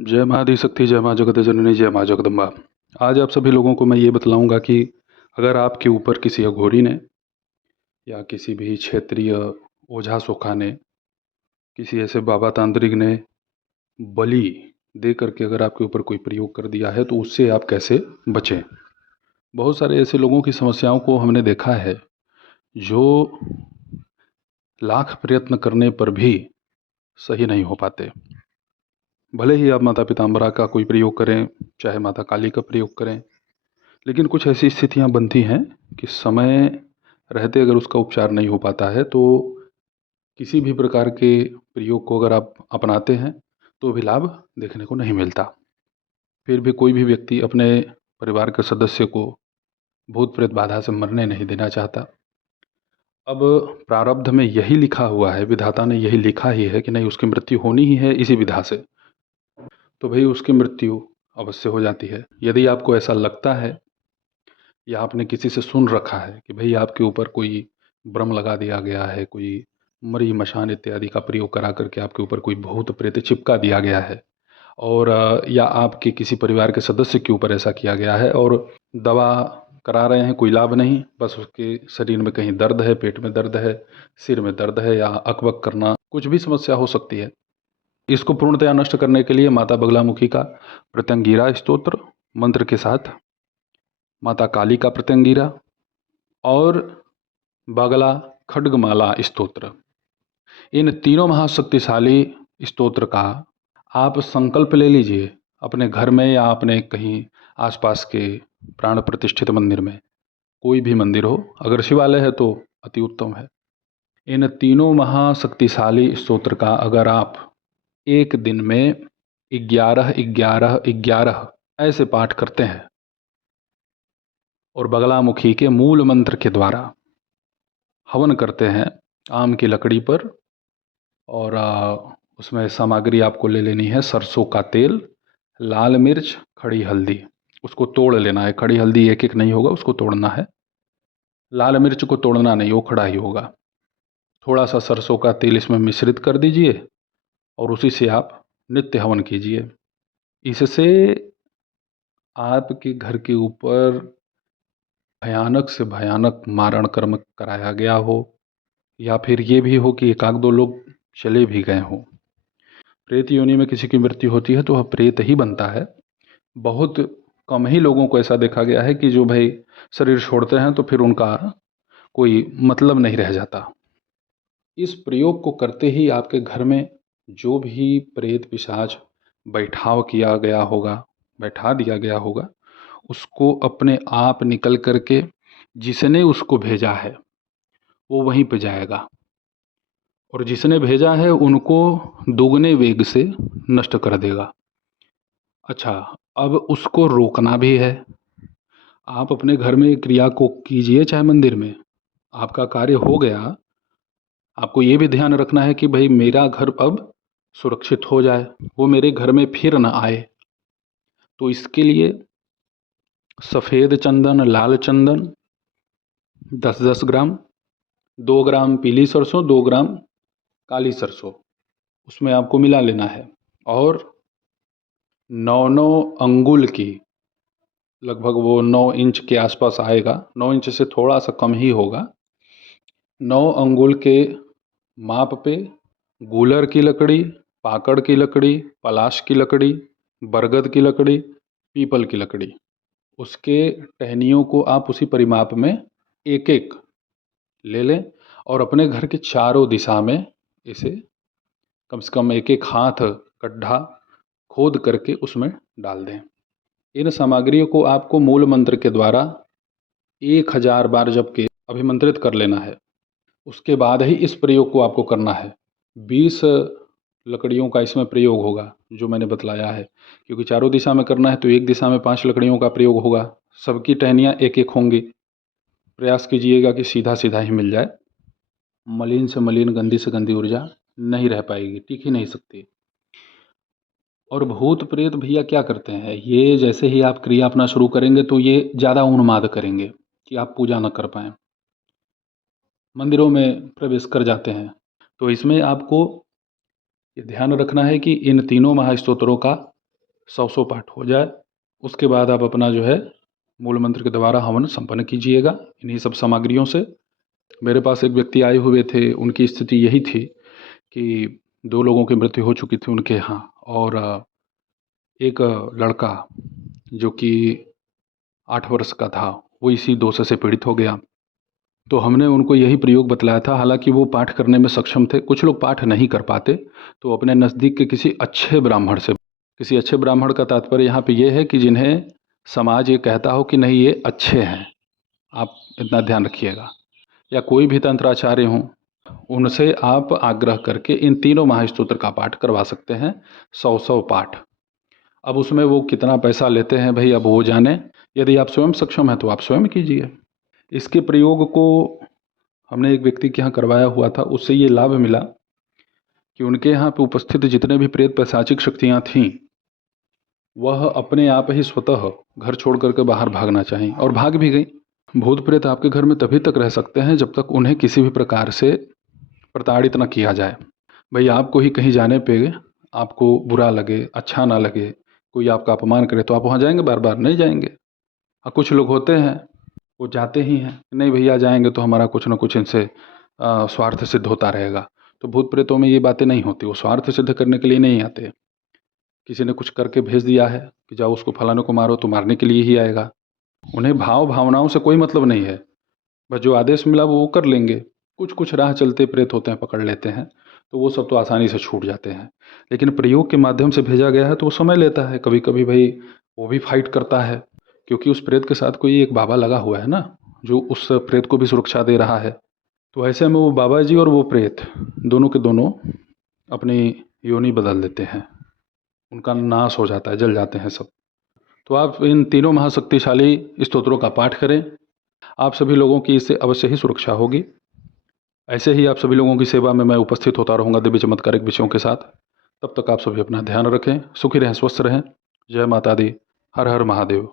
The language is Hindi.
जय माँ आदिशक्ति, जय माँ जगत जननी, जय माँ जगदम्बा। आज आप सभी लोगों को मैं ये बतलाऊंगा कि अगर आपके ऊपर किसी अघोरी ने या किसी भी क्षेत्रीय ओझा सोखा ने, किसी ऐसे बाबा तांत्रिक ने बलि दे करके अगर आपके ऊपर कोई प्रयोग कर दिया है तो उससे आप कैसे बचें। बहुत सारे ऐसे लोगों की समस्याओं को हमने देखा है जो लाख प्रयत्न करने पर भी सही नहीं हो पाते। भले ही आप माता पिताम्बरा का कोई प्रयोग करें, चाहे माता काली का प्रयोग करें, लेकिन कुछ ऐसी स्थितियां बनती हैं कि समय रहते अगर उसका उपचार नहीं हो पाता है तो किसी भी प्रकार के प्रयोग को अगर आप अपनाते हैं तो भी लाभ देखने को नहीं मिलता। फिर भी कोई भी व्यक्ति अपने परिवार के सदस्य को भूत प्रेत बाधा से मरने नहीं देना चाहता। अब प्रारब्ध में यही लिखा हुआ है, विधाता ने यही लिखा ही है कि नहीं, उसकी मृत्यु होनी ही है इसी विधा से, तो भाई उसकी मृत्यु अवश्य हो जाती है। यदि आपको ऐसा लगता है या आपने किसी से सुन रखा है कि भाई आपके ऊपर कोई भ्रम लगा दिया गया है, कोई मरी मशान इत्यादि का प्रयोग करा करके आपके ऊपर कोई भूत प्रेत चिपका दिया गया है, और या आपके किसी परिवार के सदस्य के ऊपर ऐसा किया गया है और दवा करा रहे हैं, कोई लाभ नहीं, बस उसके शरीर में कहीं दर्द है, पेट में दर्द है, सिर में दर्द है या अकबक करना, कुछ भी समस्या हो सकती है। इसको पूर्णतया नष्ट करने के लिए माता बगलामुखी का प्रत्यंगिरा स्तोत्र मंत्र के साथ माता काली का प्रत्यंगिरा और बगला खड्गमाला स्तोत्र, इन तीनों महाशक्तिशाली स्तोत्र का आप संकल्प ले लीजिए अपने घर में या अपने कहीं आसपास के प्राण प्रतिष्ठित मंदिर में, कोई भी मंदिर हो, अगर शिवालय है तो अति उत्तम है। इन तीनों महाशक्तिशाली स्तोत्र का अगर आप एक दिन में 11 ऐसे पाठ करते हैं और बगलामुखी के मूल मंत्र के द्वारा हवन करते हैं आम की लकड़ी पर, और उसमें सामग्री आपको ले लेनी है सरसों का तेल, लाल मिर्च, खड़ी हल्दी, उसको तोड़ लेना है। खड़ी हल्दी एक एक नहीं होगा, उसको तोड़ना है। लाल मिर्च को तोड़ना नहीं, वो खड़ा ही होगा। थोड़ा सा सरसों का तेल इसमें मिश्रित कर दीजिए और उसी से आप नित्य हवन कीजिए। इससे आपके घर के ऊपर भयानक से भयानक मारण कर्म कराया गया हो, या फिर ये भी हो कि एक आध दो लोग चले भी गए हों। प्रेत योनि में किसी की मृत्यु होती है तो वह प्रेत ही बनता है। बहुत कम ही लोगों को ऐसा देखा गया है कि जो भाई शरीर छोड़ते हैं तो फिर उनका कोई मतलब नहीं रह जाता। इस प्रयोग को करते ही आपके घर में जो भी प्रेत पिशाच बैठा दिया गया होगा, उसको अपने आप निकल करके जिसने उसको भेजा है वो वहीं पे जाएगा, और जिसने भेजा है उनको दोगुने वेग से नष्ट कर देगा। अच्छा, अब उसको रोकना भी है। आप अपने घर में क्रिया को कीजिए चाहे मंदिर में, आपका कार्य हो गया, आपको ये भी ध्यान रखना है कि भाई मेरा घर अब सुरक्षित हो जाए, वो मेरे घर में फिर ना आए। तो इसके लिए सफ़ेद चंदन, लाल चंदन 10-10 ग्राम, 2 ग्राम पीली सरसों, 2 ग्राम काली सरसों, उसमें आपको मिला लेना है, और 9-9 अंगुल की, लगभग वो 9 इंच के आसपास आएगा, 9 इंच से थोड़ा सा कम ही होगा, 9 अंगुल के माप पे गूलर की लकड़ी, पाकड़ की लकड़ी, पलाश की लकड़ी, बरगद की लकड़ी, पीपल की लकड़ी, उसके टहनियों को आप उसी परिमाप में एक एक ले लें और अपने घर के चारों दिशा में इसे कम से कम एक एक हाथ गड्ढा खोद करके उसमें डाल दें। इन सामग्रियों को आपको मूल मंत्र के द्वारा 1000 बार जप के अभिमंत्रित कर लेना है। उसके बाद ही इस प्रयोग को आपको करना है। 20 लकड़ियों का इसमें प्रयोग होगा जो मैंने बतलाया है, क्योंकि चारों दिशा में करना है तो एक दिशा में 5 लकड़ियों का प्रयोग होगा, सबकी टहनियाँ एक एक होंगी। प्रयास कीजिएगा कि सीधा सीधा ही मिल जाए, मलिन से मलिन, गंदी से गंदी ऊर्जा नहीं रह पाएगी, टिक ही नहीं सकती। और भूत प्रेत भैया क्या करते हैं, ये जैसे ही आप क्रिया अपना शुरू करेंगे तो ये ज़्यादा उन्माद करेंगे कि आप पूजा न कर पाएँ, मंदिरों में प्रवेश कर जाते हैं। तो इसमें आपको ये ध्यान रखना है कि इन तीनों महास्तोत्रों का 100 पाठ हो जाए, उसके बाद आप अपना जो है मूल मंत्र के द्वारा हवन संपन्न कीजिएगा इन्हीं सब सामग्रियों से। मेरे पास एक व्यक्ति आए हुए थे, उनकी स्थिति यही थी कि 2 लोगों की मृत्यु हो चुकी थी उनके यहाँ, और एक लड़का जो कि 8 वर्ष का था, वो इसी दोष से पीड़ित हो गया। तो हमने उनको यही प्रयोग बतलाया था, हालांकि वो पाठ करने में सक्षम थे। कुछ लोग पाठ नहीं कर पाते, तो अपने नज़दीक के किसी अच्छे ब्राह्मण से, किसी अच्छे ब्राह्मण का तात्पर्य यहाँ पे ये है कि जिन्हें समाज ये कहता हो कि नहीं ये अच्छे हैं, आप इतना ध्यान रखिएगा, या कोई भी तंत्राचार्य हों, उनसे आप आग्रह करके इन तीनों महास्तोत्र का पाठ करवा सकते हैं, 100 पाठ। अब उसमें वो कितना पैसा लेते हैं भाई, अब वो जाने। यदि आप स्वयं सक्षम हैं तो आप स्वयं कीजिए। इसके प्रयोग को हमने एक व्यक्ति के यहाँ करवाया हुआ था, उससे ये लाभ मिला कि उनके यहाँ पे उपस्थित जितने भी प्रेत पैशाचिक शक्तियाँ थीं, वह अपने आप ही स्वतः घर छोड़ करके बाहर भागना चाहिए, और भाग भी गई। भूत प्रेत आपके घर में तभी तक रह सकते हैं जब तक उन्हें किसी भी प्रकार से प्रताड़ित न किया जाए। भाई आपको ही कहीं जाने पे आपको बुरा लगे, अच्छा ना लगे, कोई आपका अपमान करे तो आप वहाँ जाएंगे? बार बार नहीं जाएंगे। और कुछ लोग होते हैं वो जाते ही हैं, नहीं भैया जाएंगे तो हमारा कुछ ना कुछ इनसे स्वार्थ सिद्ध होता रहेगा। तो भूत प्रेतों में ये बातें नहीं होती, वो स्वार्थ सिद्ध करने के लिए नहीं आते। किसी ने कुछ करके भेज दिया है कि जाओ उसको फलाने को मारो, तो मारने के लिए ही आएगा। उन्हें भाव भावनाओं से कोई मतलब नहीं है, बस जो आदेश मिला वो कर लेंगे। कुछ कुछ राह चलते प्रेत होते हैं, पकड़ लेते हैं, तो वो सब तो आसानी से छूट जाते हैं। लेकिन प्रयोग के माध्यम से भेजा गया है तो वो समय लेता है, कभी कभी भाई वो भी फाइट करता है, क्योंकि उस प्रेत के साथ कोई एक बाबा लगा हुआ है ना, जो उस प्रेत को भी सुरक्षा दे रहा है। तो ऐसे में वो बाबा जी और वो प्रेत दोनों के दोनों अपनी योनि बदल देते हैं, उनका नाश हो जाता है, जल जाते हैं सब। तो आप इन तीनों महाशक्तिशाली स्तोत्रों का पाठ करें, आप सभी लोगों की इससे अवश्य ही सुरक्षा होगी। ऐसे ही आप सभी लोगों की सेवा में मैं उपस्थित होता रहूँगा दिव्य चमत्कारिक विषयों के साथ। तब तक आप सभी अपना ध्यान रखें, सुखी रहें, स्वस्थ रहें। जय माता दी। हर हर महादेव।